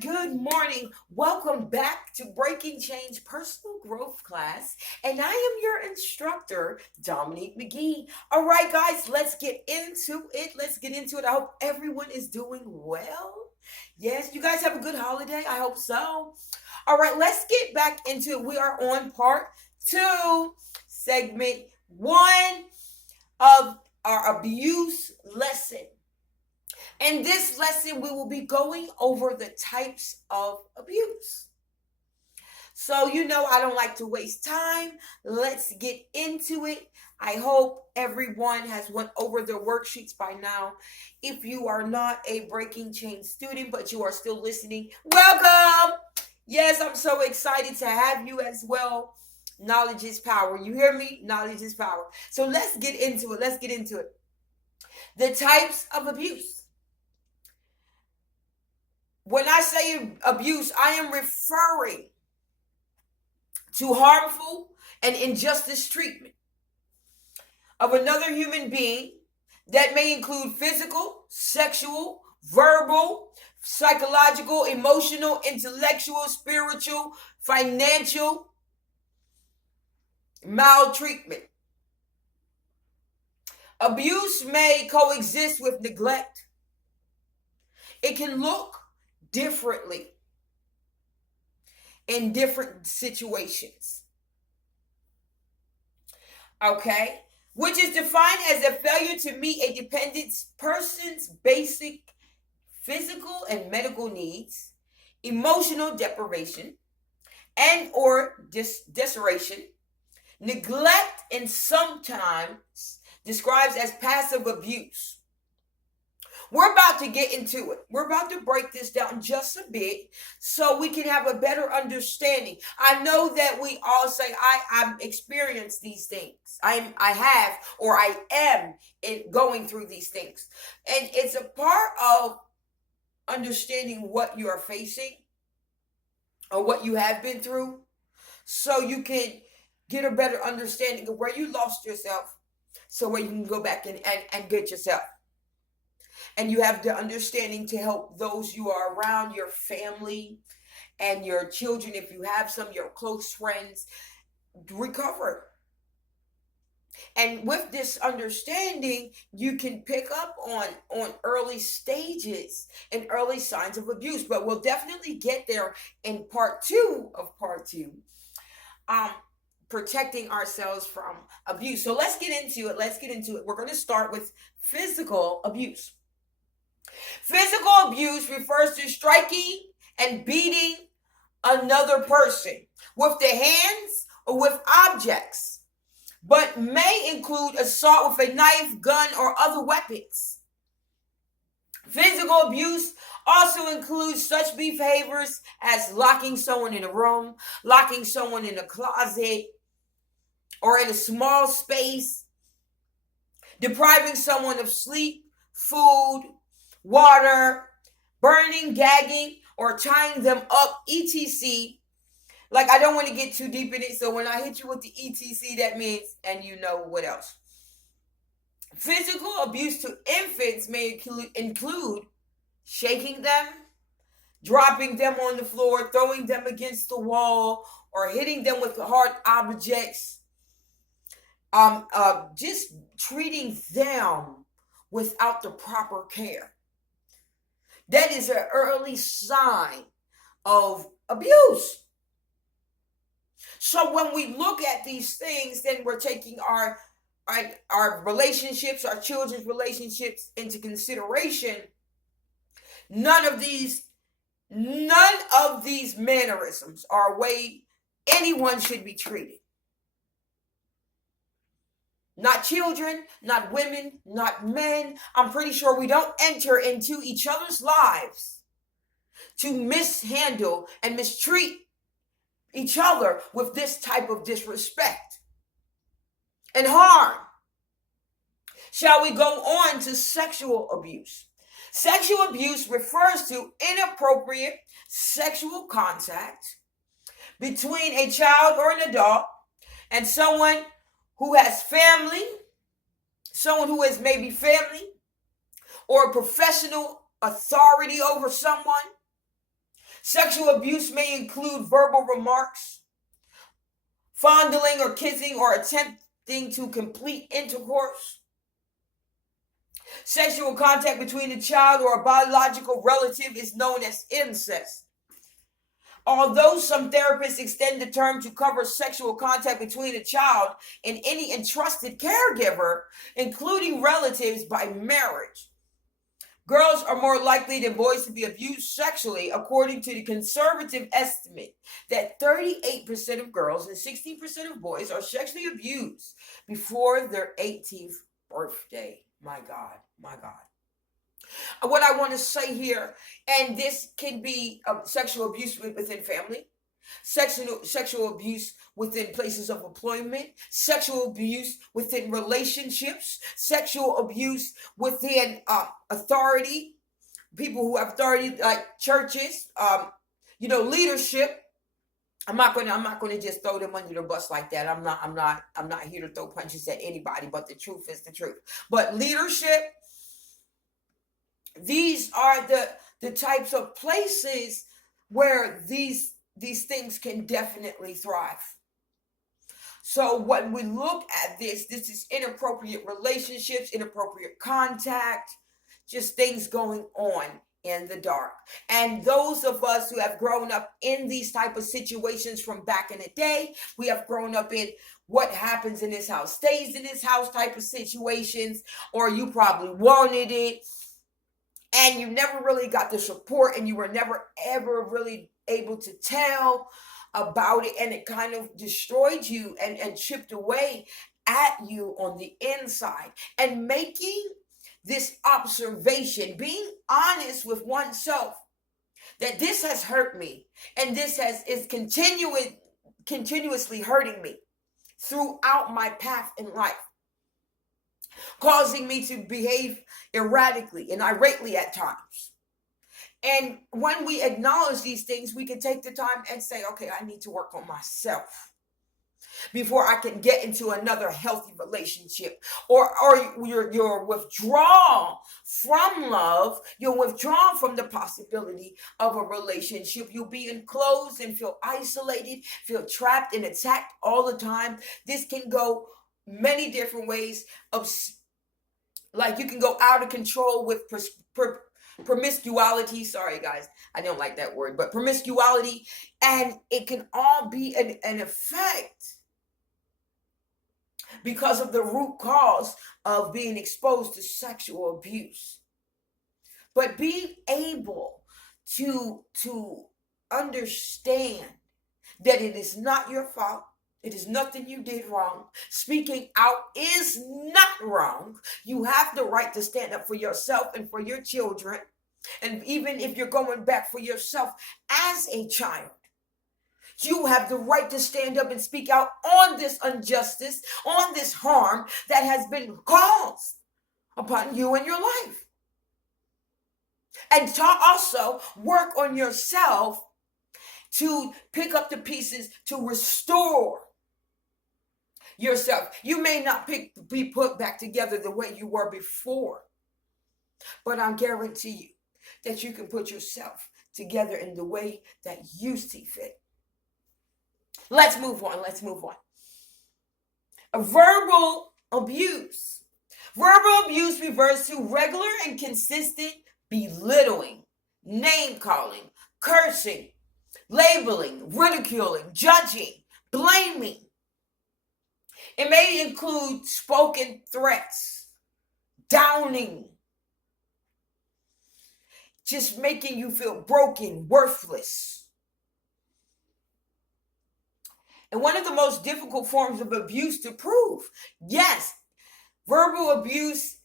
good morning. Welcome back to Breaking Change Personal Growth Class. And I am your instructor, Dominique McGee. All right, guys, let's get into it. I hope everyone is doing well. Yes, you guys have a good holiday. I hope so. All right, let's get back into it. We are on part two, segment one of our abuse lesson. In this lesson, we will be going over the types of abuse. So, I don't like to waste time. Let's get into it. I hope everyone has went over their worksheets by now. If you are not a Breaking Change student, but you are still listening, welcome. Yes, I'm so excited to have you as well. Knowledge is power. You hear me? Knowledge is power. So let's get into it. The types of abuse. When I say abuse, I am referring to harmful and injustice treatment of another human being that may include physical, sexual, verbal, psychological, emotional, intellectual, spiritual, financial maltreatment. Abuse may coexist with neglect. It can look differently in different situations. Okay? Which is defined as a failure to meet a dependent person's basic physical and medical needs, emotional deprivation, and or desertion, neglect, and sometimes described as passive abuse. We're about to get into it. We're about to break this down just a bit so we can have a better understanding. I know that we all say, I've experienced these things. I have, or I am going through these things. And it's a part of understanding what you are facing or what you have been through so you can get a better understanding of where you lost yourself so where you can go back and get yourself. And you have the understanding to help those you are around, your family and your children, if you have some, your close friends, recover. And with this understanding, you can pick up on early stages and early signs of abuse. But we'll definitely get there in part two of part two. Protecting ourselves from abuse. So let's get into it. We're going to start with physical abuse. Physical abuse refers to striking and beating another person with the hands or with objects, but may include assault with a knife, gun, or other weapons. Physical abuse also includes such behaviors as locking someone in a room, locking someone in a closet or in a small space, depriving someone of sleep, food, water, burning, gagging, or tying them up, etc. Like, I don't want to get too deep in it, so when I hit you with the etc, that means, and you know what else. Physical abuse to infants may include shaking them, dropping them on the floor, throwing them against the wall, or hitting them with hard objects, just treating them without the proper care. That is an early sign of abuse. So when we look at these things, then we're taking our relationships, our children's relationships into consideration. None of these mannerisms are a way anyone should be treated. Not children, not women, not men. I'm pretty sure we don't enter into each other's lives to mishandle and mistreat each other with this type of disrespect and harm. Shall we go on to sexual abuse? Sexual abuse refers to inappropriate sexual contact between a child or an adult and someone who has family, someone who is maybe family or a professional authority over someone, Sexual abuse may include verbal remarks, fondling or kissing, or attempting to complete intercourse. Sexual contact between a child or a biological relative is known as incest. Although some therapists extend the term to cover sexual contact between a child and any entrusted caregiver, including relatives by marriage. Girls are more likely than boys to be abused sexually, according to the conservative estimate that 38% of girls and 16% of boys are sexually abused before their 18th birthday. My God, my God. What I want to say here, and this can be sexual abuse within family, sexual abuse within places of employment, sexual abuse within relationships, sexual abuse within authority, people who have authority like churches, leadership. I'm not gonna just throw them under the bus like that. I'm not here to throw punches at anybody, but the truth is the truth. But leadership, these are the types of places where these things can definitely thrive. So when we look at this is inappropriate relationships, inappropriate contact, just things going on in the dark. And those of us who have grown up in these type of situations from back in the day, we have grown up in what happens in this house stays in this house type of situations, or you probably wanted it and you never really got the support, and you were never ever really able to tell about it, and it kind of destroyed you and chipped away at you on the inside. And making this observation, being honest with oneself, that this has hurt me, and this is continuously hurting me throughout my path in life, causing me to behave erratically and irately at times. And when we acknowledge these things, we can take the time and say, okay, I need to work on myself before I can get into another healthy relationship. Or you're withdrawn from love, you're withdrawn from the possibility of a relationship. You'll be enclosed and feel isolated, feel trapped and attacked all the time. This can go many different ways. Like you can go out of control with promiscuity. Sorry guys, I don't like that word, but promiscuity. And it can all be an effect because of the root cause of being exposed to sexual abuse. But being able to understand that it is not your fault, it is nothing you did wrong. Speaking out is not wrong. You have the right to stand up for yourself and for your children. And even if you're going back for yourself as a child, you have the right to stand up and speak out on this injustice, on this harm that has been caused upon you and your life. And to also work on yourself to pick up the pieces to restore yourself. You may not be put back together the way you were before, but I guarantee you that you can put yourself together in the way that you see fit. Let's move on. Verbal abuse. Verbal abuse refers to regular and consistent belittling, name calling, cursing, labeling, ridiculing, judging, blaming. It may include spoken threats, downing, just making you feel broken, worthless. And one of the most difficult forms of abuse to prove. Yes, verbal abuse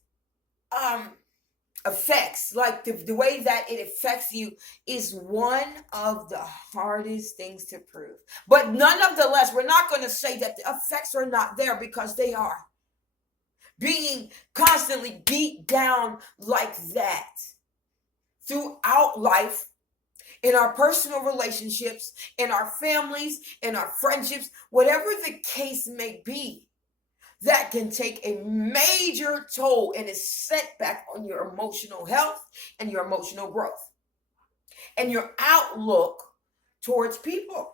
affects, like the way that it affects you is one of the hardest things to prove. But nonetheless, we're not going to say that the effects are not there, because they are. Being constantly beat down like that throughout life, in our personal relationships, in our families, in our friendships, whatever the case may be, that can take a major toll and a setback on your emotional health and your emotional growth. and your outlook towards people,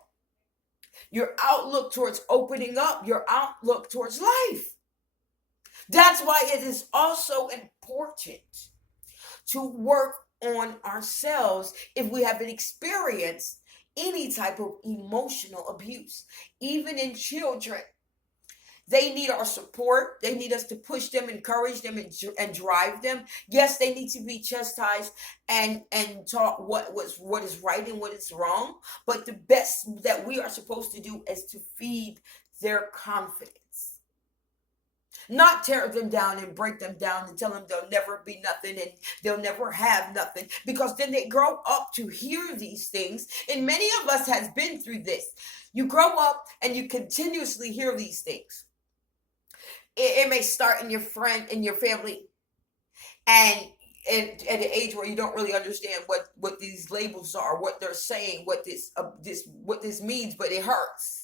your outlook towards opening up, your outlook towards life. That's why it is also important to work on ourselves if we haven't experienced any type of emotional abuse, even in children. They need our support. They need us to push them, encourage them, and drive them. Yes, they need to be chastised and taught what is right and what is wrong. But the best that we are supposed to do is to feed their confidence, not tear them down and break them down and tell them they'll never be nothing and they'll never have nothing, because then they grow up to hear these things. And many of us has been through this. You grow up and you continuously hear these things. It may start in your family, and at an age where you don't really understand what these labels are, what they're saying, what this means, but it hurts.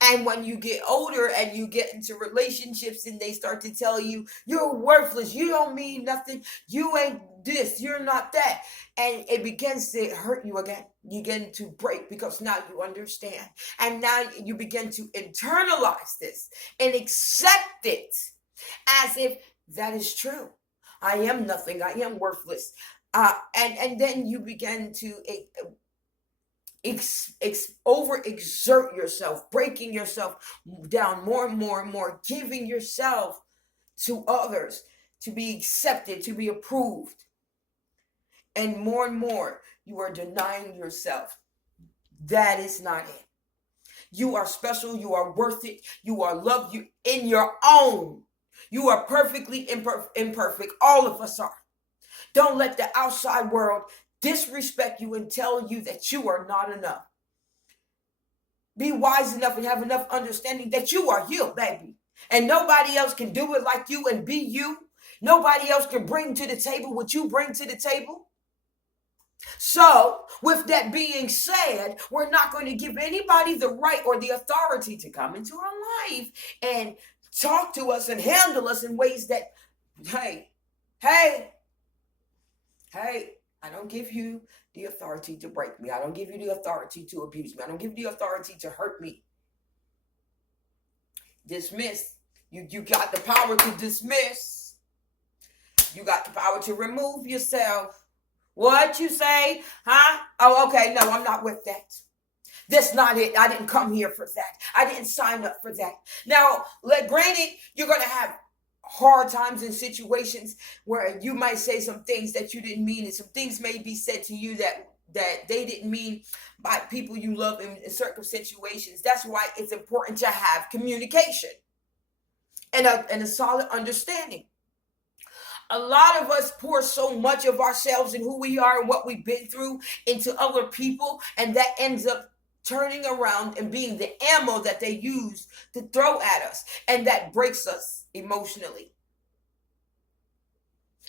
And when you get older and you get into relationships and they start to tell you, you're worthless, you don't mean nothing, you ain't this, you're not that. And it begins to hurt you again. You begin to break because now you understand. And now you begin to internalize this and accept it as if that is true. I am nothing, I am worthless. And then you begin to overexert yourself, breaking yourself down more and more and more, giving yourself to others to be accepted, to be approved. And more, you are denying yourself. That is not it. You are special. You are worth it. You are loved. You in your own. You are perfectly imperfect. All of us are. Don't let the outside world disrespect you and tell you that you are not enough. Be wise enough and have enough understanding that you are you, baby. And nobody else can do it like you and be you. Nobody else can bring to the table what you bring to the table. So, with that being said, we're not going to give anybody the right or the authority to come into our life and talk to us and handle us in ways that, hey, I don't give you the authority to break me. I don't give you the authority to abuse me. I don't give you the authority to hurt me. Dismiss. You got the power to dismiss. You got the power to remove yourself. What you say? Huh? Oh, okay. No, I'm not with that. That's not it. I didn't come here for that. I didn't sign up for that. Now, granted, you're going to have hard times and situations where you might say some things that you didn't mean, and some things may be said to you that they didn't mean by people you love in certain situations. That's why it's important to have communication and a solid understanding. A lot of us pour so much of ourselves and who we are and what we've been through into other people, and that ends up turning around and being the ammo that they use to throw at us, and that breaks us emotionally.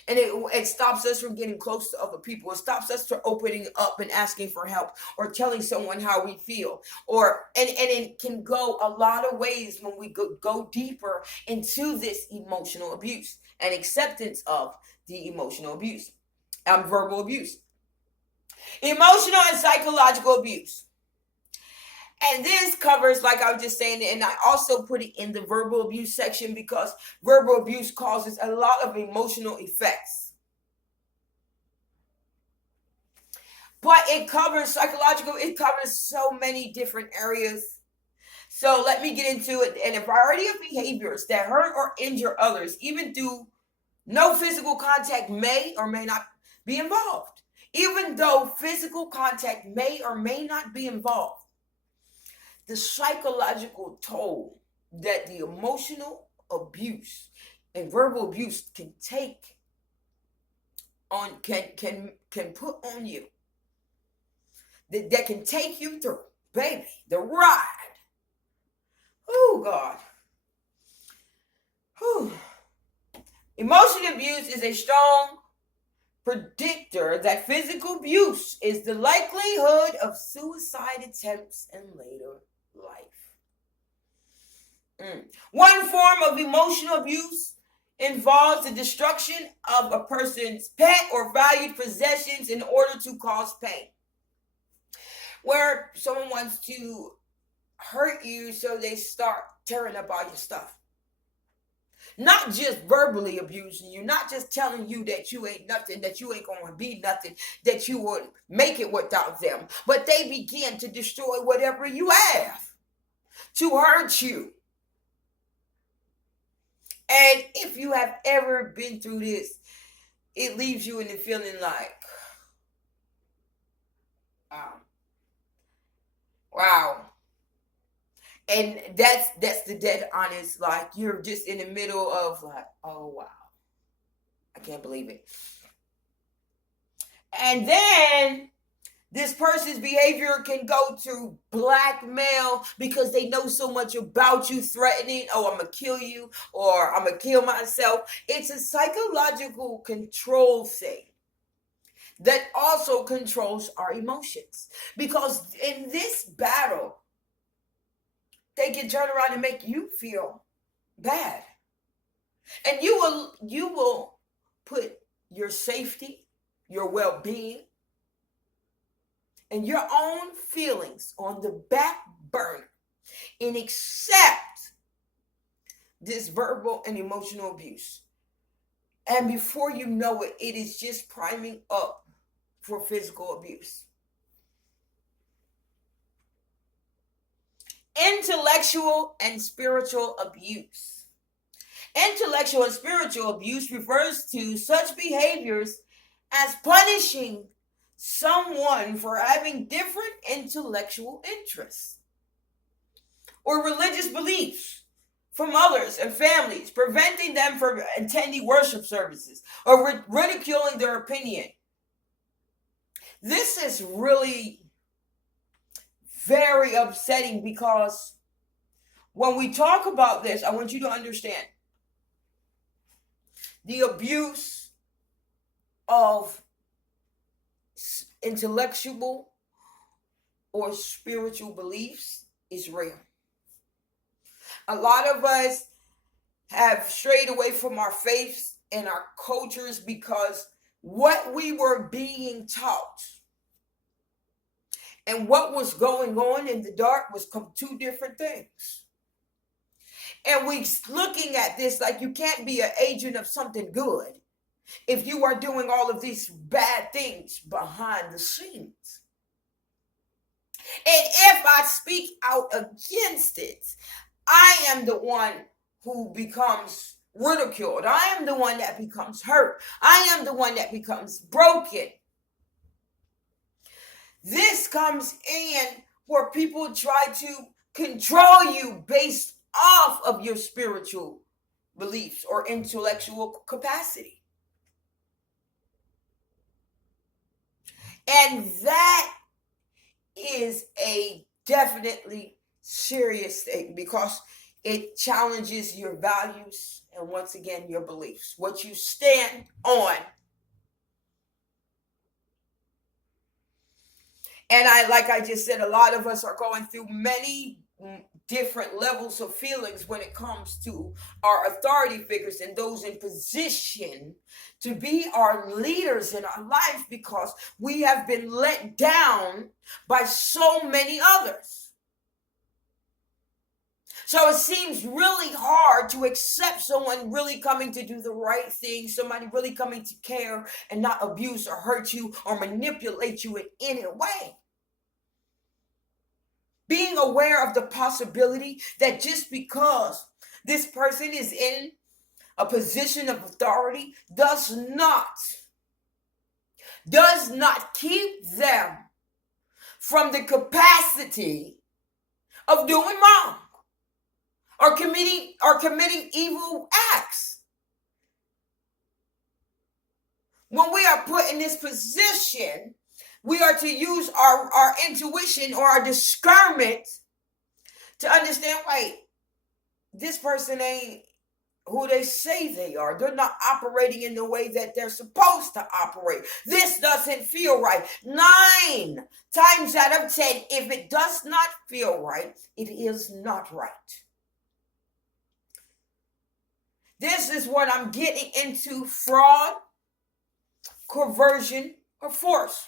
And it stops us from getting close to other people. It stops us from opening up and asking for help or telling someone how we feel. And it can go a lot of ways when we go deeper into this emotional abuse and acceptance of the emotional abuse, verbal abuse. Emotional and psychological abuse. And this covers, like I was just saying, and I also put it in the verbal abuse section because verbal abuse causes a lot of emotional effects. But it covers psychological, it covers so many different areas. So let me get into it. And a variety of behaviors that hurt or injure others, even though no physical contact may or may not be involved. Even though physical contact may or may not be involved, the psychological toll that the emotional abuse and verbal abuse can take on can put on you, that can take you through, baby, the ride. Oh God. Whew. Emotional abuse is a strong predictor that physical abuse is the likelihood of suicide attempts in later life. One form of emotional abuse involves the destruction of a person's pet or valued possessions in order to cause pain. Where someone wants to hurt you, so they start tearing up all your stuff. Not just verbally abusing you, not just telling you that you ain't nothing, that you ain't going to be nothing, that you would make it without them, but they begin to destroy whatever you have to hurt you. And if you have ever been through this, it leaves you in the feeling like, wow. And that's the dead honest, like you're just in the middle of like, oh wow, I can't believe it. And then this person's behavior can go to blackmail because they know so much about you, threatening, oh, I'm going to kill you, or I'm going to kill myself. It's a psychological control thing that also controls our emotions. Because in this battle, they can turn around and make you feel bad. And you will put your safety, your well-being, and your own feelings on the back burner and accept this verbal and emotional abuse. And before you know it, it is just priming up for physical abuse. Intellectual and spiritual abuse. Intellectual and spiritual abuse refers to such behaviors as punishing someone for having different intellectual interests or religious beliefs from others and families, preventing them from attending worship services or ridiculing their opinion. This is really very upsetting because when we talk about this, I want you to understand the abuse of intellectual or spiritual beliefs is real. A lot of us have strayed away from our faiths and our cultures because what we were being taught and what was going on in the dark was two different things. And we looking at this like you can't be an agent of something good if you are doing all of these bad things behind the scenes. And if I speak out against it, I am the one who becomes ridiculed. I am the one that becomes hurt. I am the one that becomes broken. This comes in where people try to control you based off of your spiritual beliefs or intellectual capacity. And that is a definitely serious thing because it challenges your values and once again your beliefs, what you stand on. And like I just said, a lot of us are going through many different levels of feelings when it comes to our authority figures and those in position to be our leaders in our life because we have been let down by so many others. So it seems really hard to accept someone really coming to do the right thing, somebody really coming to care and not abuse or hurt you or manipulate you in any way. Being aware of the possibility that just because this person is in a position of authority does not keep them from the capacity of doing wrong or committing evil acts. When we are put in this position, we are to use our intuition or our discernment to understand, wait, this person ain't who they say they are. They're not operating in the way that they're supposed to operate. This doesn't feel right. 9 times out of 10, if it does not feel right, it is not right. This is what I'm getting into: fraud, coercion, or force.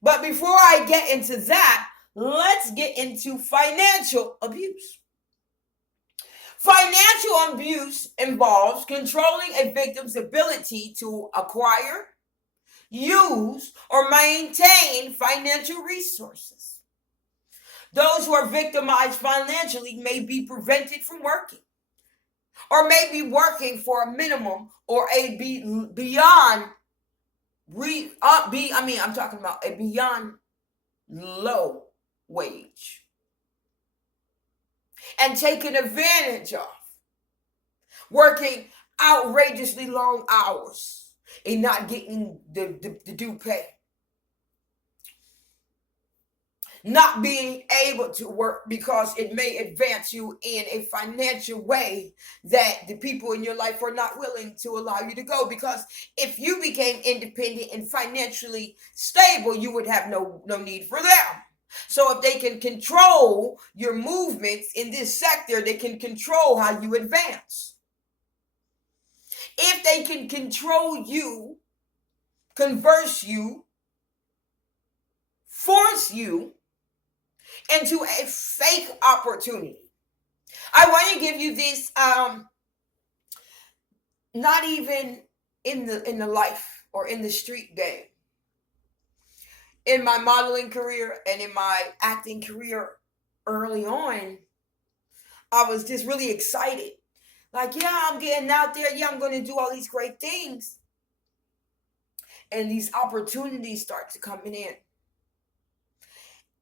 But before I get into that, let's get into financial abuse. Financial abuse involves controlling a victim's ability to acquire, use, or maintain financial resources. Those who are victimized financially may be prevented from working, or may be working for a minimum or a beyond I'm talking about a beyond low wage, and taken advantage of, working outrageously long hours and not getting the due pay, not being able to work because it may advance you in a financial way that the people in your life are not willing to allow you to go. Because if you became independent and financially stable, you would have no need for them. So if they can control your movements in this sector, they can control how you advance. If they can control you, converse you, force you into a fake opportunity. I want to give you this, not even in the life or in the street game. In my modeling career and in my acting career early on, I was just really excited. Like, yeah, I'm getting out there. Yeah, I'm going to do all these great things. And these opportunities start to come in.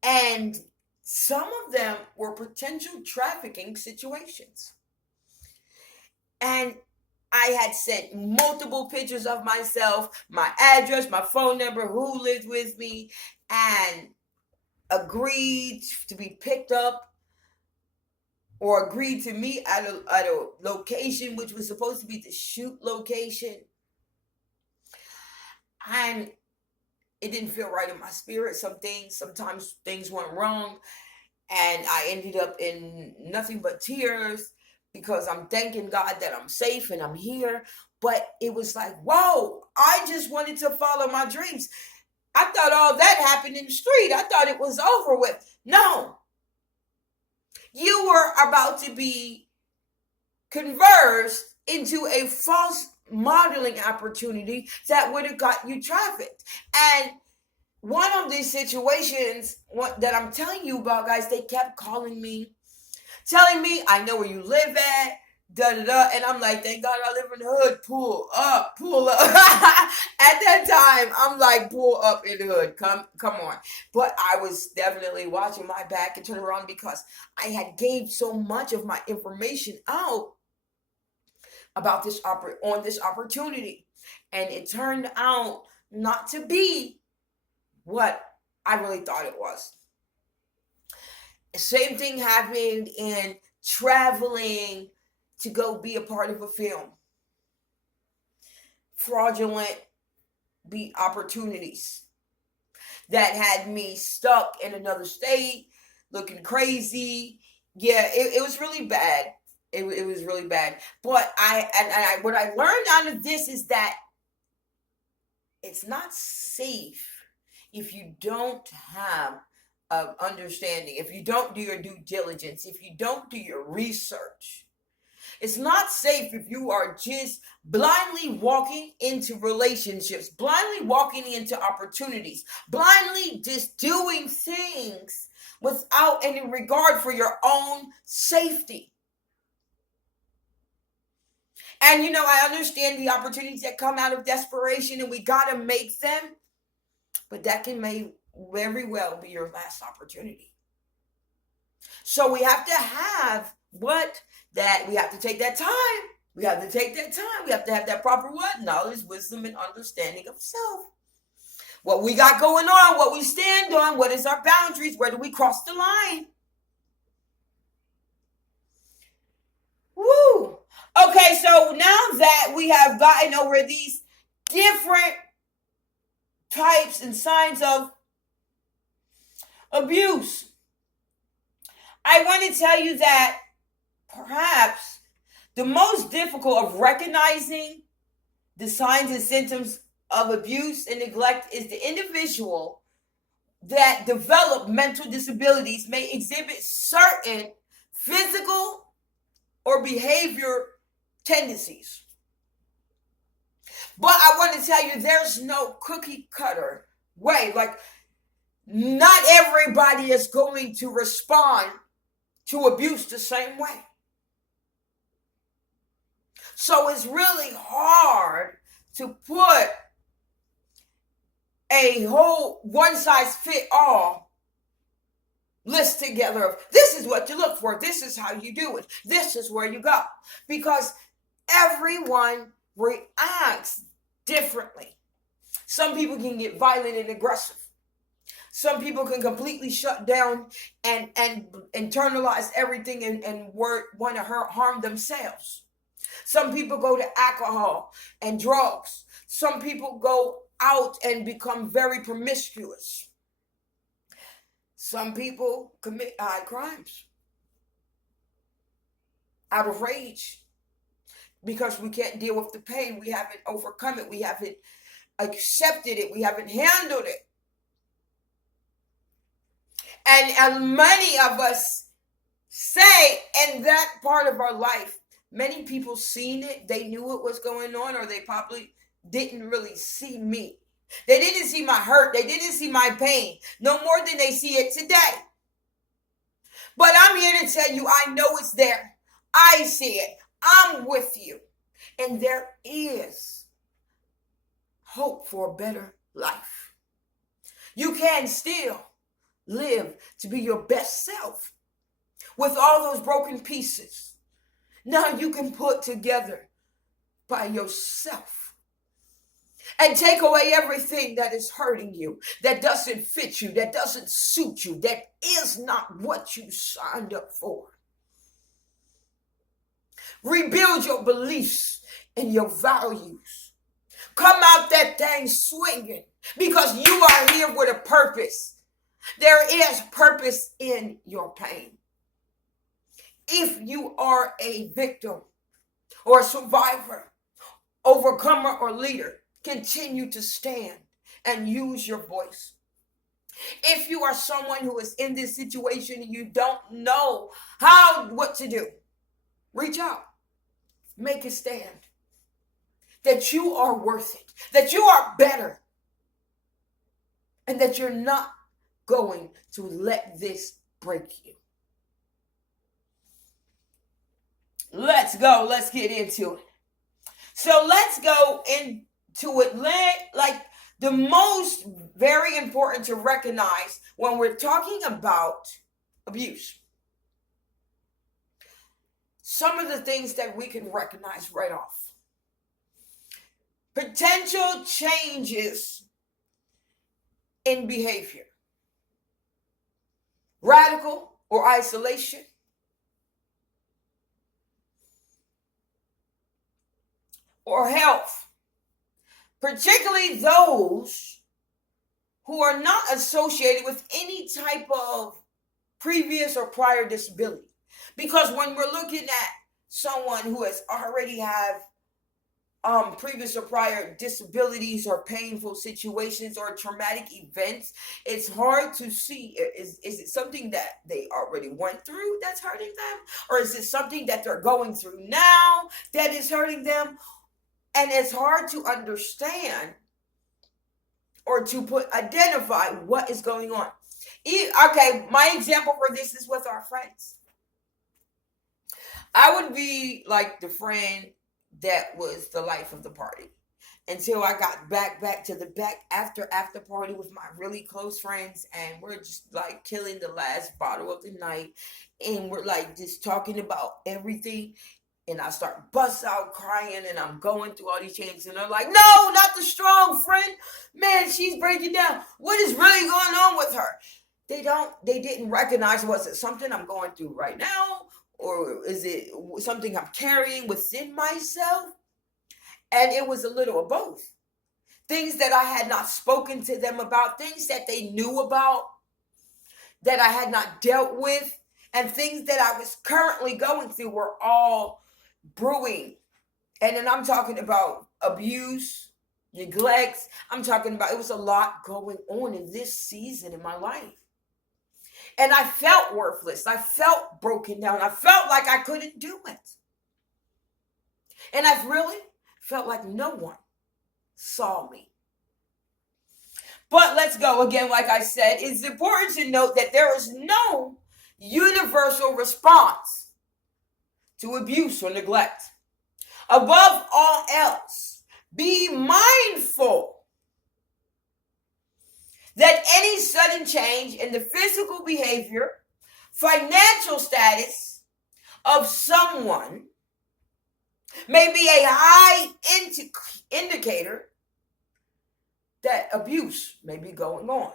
And some of them were potential trafficking situations. And I had sent multiple pictures of myself, my address, my phone number, who lived with me, and agreed to be picked up or agreed to meet at a location which was supposed to be the shoot location. And it didn't feel right in my spirit. Sometimes things went wrong, and I ended up in nothing but tears because I'm thanking God that I'm safe and I'm here. But it was like, whoa, I just wanted to follow my dreams. I thought all that happened in the street. I thought it was over with. No. You were about to be converted into a false modeling opportunity that would have got you trafficked. And one of these situations that I'm telling you about, guys, they kept calling me, telling me, I know where you live at, and I'm like, thank God I live in the hood. Pull up. At that time, I'm like, pull up in the hood. Come on. But I was definitely watching my back and turn around because I had gave so much of my information out about this opportunity, and it turned out not to be what I really thought it was. Same thing happened in traveling to go be a part of a film. Fraudulent opportunities that had me stuck in another state, looking crazy. Yeah, it was really bad. It was really bad. But what I learned out of this is that it's not safe if you don't have understanding, if you don't do your due diligence, if you don't do your research. It's not safe if you are just blindly walking into relationships, blindly walking into opportunities, blindly just doing things without any regard for your own safety. And I understand the opportunities that come out of desperation, and we got to make them, but that may very well be your last opportunity. So we have to have we have to take that time. We have to take that time. We have to have that proper knowledge, wisdom, and understanding of self. What we got going on, what we stand on, what is our boundaries, where do we cross the line? Woo! Okay, so now that we have gotten over these different types and signs of abuse, I want to tell you that perhaps The most difficult of recognizing the signs and symptoms of abuse and neglect is the individual that develop mental disabilities may exhibit certain physical or behavior tendencies. But I want to tell you, there's no cookie cutter way. Like, not everybody is going to respond to abuse the same way. So it's really hard to put a whole one-size-fit-all list together of this is what you look for, this is how you do it, this is where you go. Because everyone reacts differently. Some people can get violent and aggressive. Some people can completely shut down and internalize everything and want to harm themselves. Some people go to alcohol and drugs. Some people go out and become very promiscuous. Some people commit high crimes out of rage because we can't deal with the pain. We haven't overcome it. We haven't accepted it. We haven't handled it. And many of us say in that part of our life, many people seen it, they knew what was going on, or they probably didn't really see me. They didn't see my hurt. They didn't see my pain, no more than they see it today. But I'm here to tell you, I know it's there. I see it. I'm with you. And there is hope for a better life. You can still live to be your best self with all those broken pieces. Now you can put together by yourself and take away everything that is hurting you, that doesn't fit you, that doesn't suit you, that is not what you signed up for. Rebuild your beliefs and your values. Come out that thing swinging because you are here with a purpose. There is purpose in your pain. If you are a victim or a survivor, overcomer or leader, continue to stand and use your voice. If you are someone who is in this situation and you don't know what to do, reach out, make a stand, that you are worth it, that you are better, and that you're not going to let this break you. Let's go. Let's get into it. So let's go into it. Like the most very important to recognize when we're talking about abuse. Some of the things that we can recognize right off. Potential changes in behavior. Radical or isolation. Or health. Particularly those who are not associated with any type of previous or prior disability. Because when we're looking at someone who has already have previous or prior disabilities or painful situations or traumatic events, it's hard to see, is it something that they already went through that's hurting them? Or is it something that they're going through now that is hurting them? And it's hard to understand or to identify what is going on. Okay, my example for this is with our friends. I would be like the friend that was the life of the party until I got back to the after party with my really close friends, and we're just like killing the last bottle of the night, and we're like just talking about everything. And I start bust out crying, and I'm going through all these changes, and they're like, no, not the strong friend. Man, she's breaking down. What is really going on with her? They didn't recognize, was it something I'm going through right now? Or is it something I'm carrying within myself? And it was a little of both. Things that I had not spoken to them about, things that they knew about, that I had not dealt with, and things that I was currently going through were all brewing. And then I'm talking about abuse, neglect. I'm talking about, it was a lot going on in this season in my life. And I felt worthless. I felt broken down. I felt like I couldn't do it. And I really felt like no one saw me. But let's go again. Like I said, it's important to note that there is no universal response to abuse or neglect. Above all else, be mindful that any sudden change in the physical behavior, financial status of someone may be a high indicator that abuse may be going on.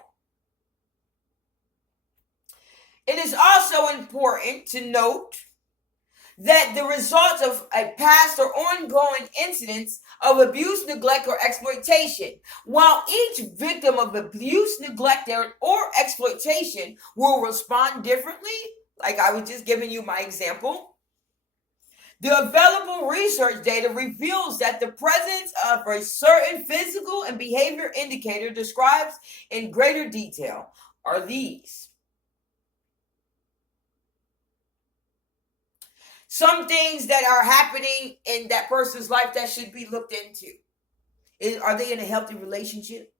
It is also important to note that the results of a past or ongoing incidents of abuse, neglect, or exploitation. While each victim of abuse, neglect, or exploitation will respond differently, like I was just giving you my example, the available research data reveals that the presence of a certain physical and behavior indicator described in greater detail are these. Some things that are happening in that person's life that should be looked into. Are they in a healthy relationship?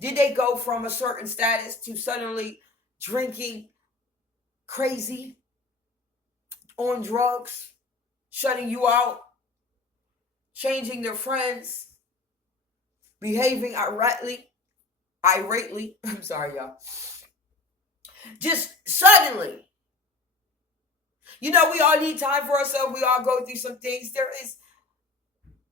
Did they go from a certain status to suddenly drinking crazy, on drugs, shutting you out, changing their friends, behaving irately? I'm sorry, y'all. Just suddenly. You know, we all need time for ourselves. We all go through some things. There is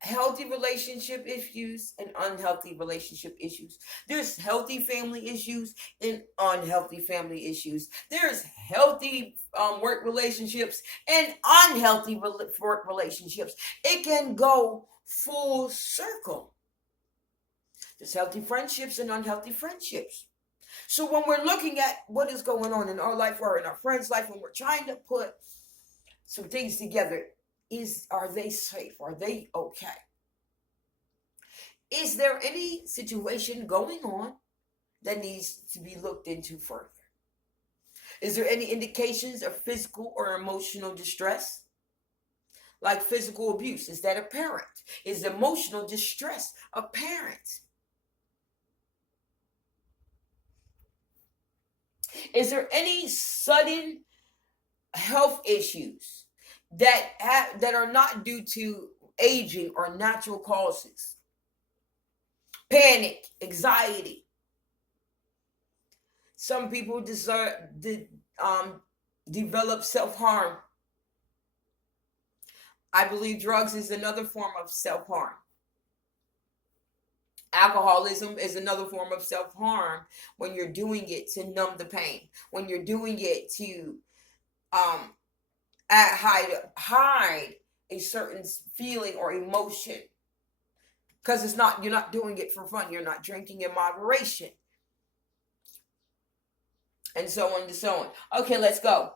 healthy relationship issues and unhealthy relationship issues. There's healthy family issues and unhealthy family issues. There's healthy work relationships and unhealthy work relationships. It can go full circle. There's healthy friendships and unhealthy friendships. So when we're looking at what is going on in our life or in our friends' life, when we're trying to put some things together, are they safe? Are they okay? Is there any situation going on that needs to be looked into further? Is there any indications of physical or emotional distress? Like physical abuse, is that apparent? Is emotional distress apparent? Is there any sudden health issues that are not due to aging or natural causes? Panic, anxiety. Some people develop self-harm. I believe drugs is another form of self-harm. Alcoholism is another form of self-harm when you're doing it to numb the pain, when you're doing it to hide a certain feeling or emotion, because you're not doing it for fun. You're not drinking in moderation, and so on and so on. Okay, let's go.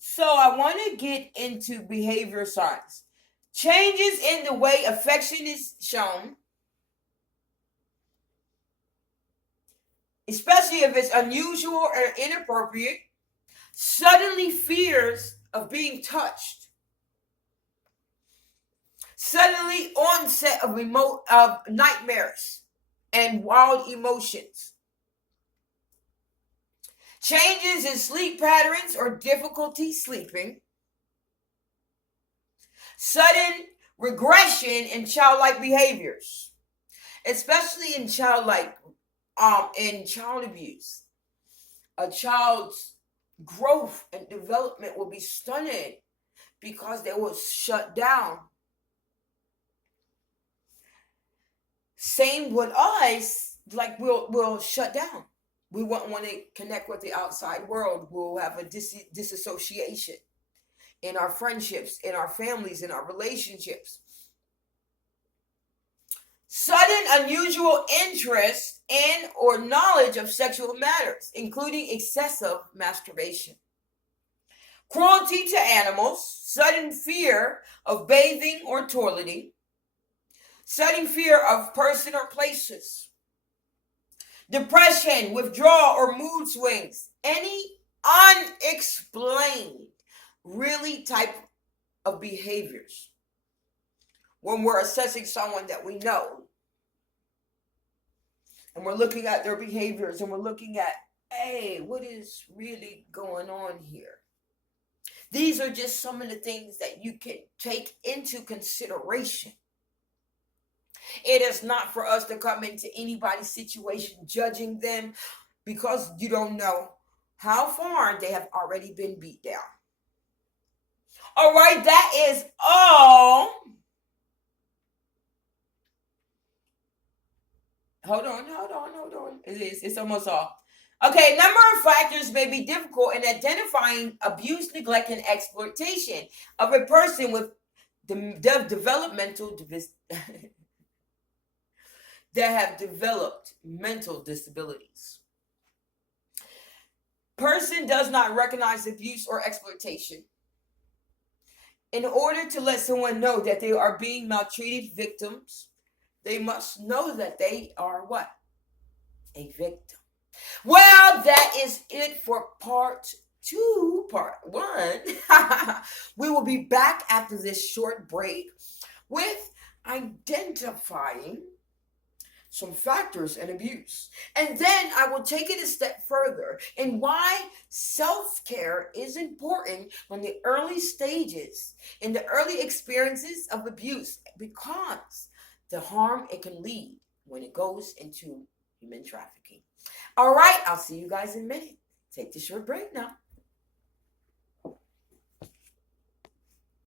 So I want to get into behavior science. Changes in the way affection is shown, especially if it's unusual or inappropriate, suddenly fears of being touched, suddenly onset of nightmares and wild emotions, changes in sleep patterns or difficulty sleeping, sudden regression in childlike behaviors, especially in child abuse. A child's growth and development will be stunted because they will shut down. Same with us, like we'll shut down. We won't want to connect with the outside world. We'll have a disassociation in our friendships, in our families, in our relationships. Sudden unusual interest in or knowledge of sexual matters, including excessive masturbation. cruelty to animals, sudden fear of bathing or toileting, sudden fear of person or places, depression, withdrawal, or mood swings, any unexplained, really type of behaviors when we're assessing someone that we know and we're looking at their behaviors and we're looking at, hey, what is really going on here? These are just some of the things that you can take into consideration. It is not for us to come into anybody's situation judging them because you don't know how far they have already been beat down. All right, that is all. Hold on. It's almost all. Okay, number of factors may be difficult in identifying abuse, neglect, and exploitation of a person with developmental that have developed mental disabilities. Person does not recognize abuse or exploitation. In order to let someone know that they are being maltreated victims, they must know that they are what? A victim. Well, that is it for part 2. Part 1. We will be back after this short break with identifying some factors in abuse. And then I will take it a step further in why self-care is important on the early stages, in the early experiences of abuse, because the harm it can lead when it goes into human trafficking. All right, I'll see you guys in a minute. Take the short break now.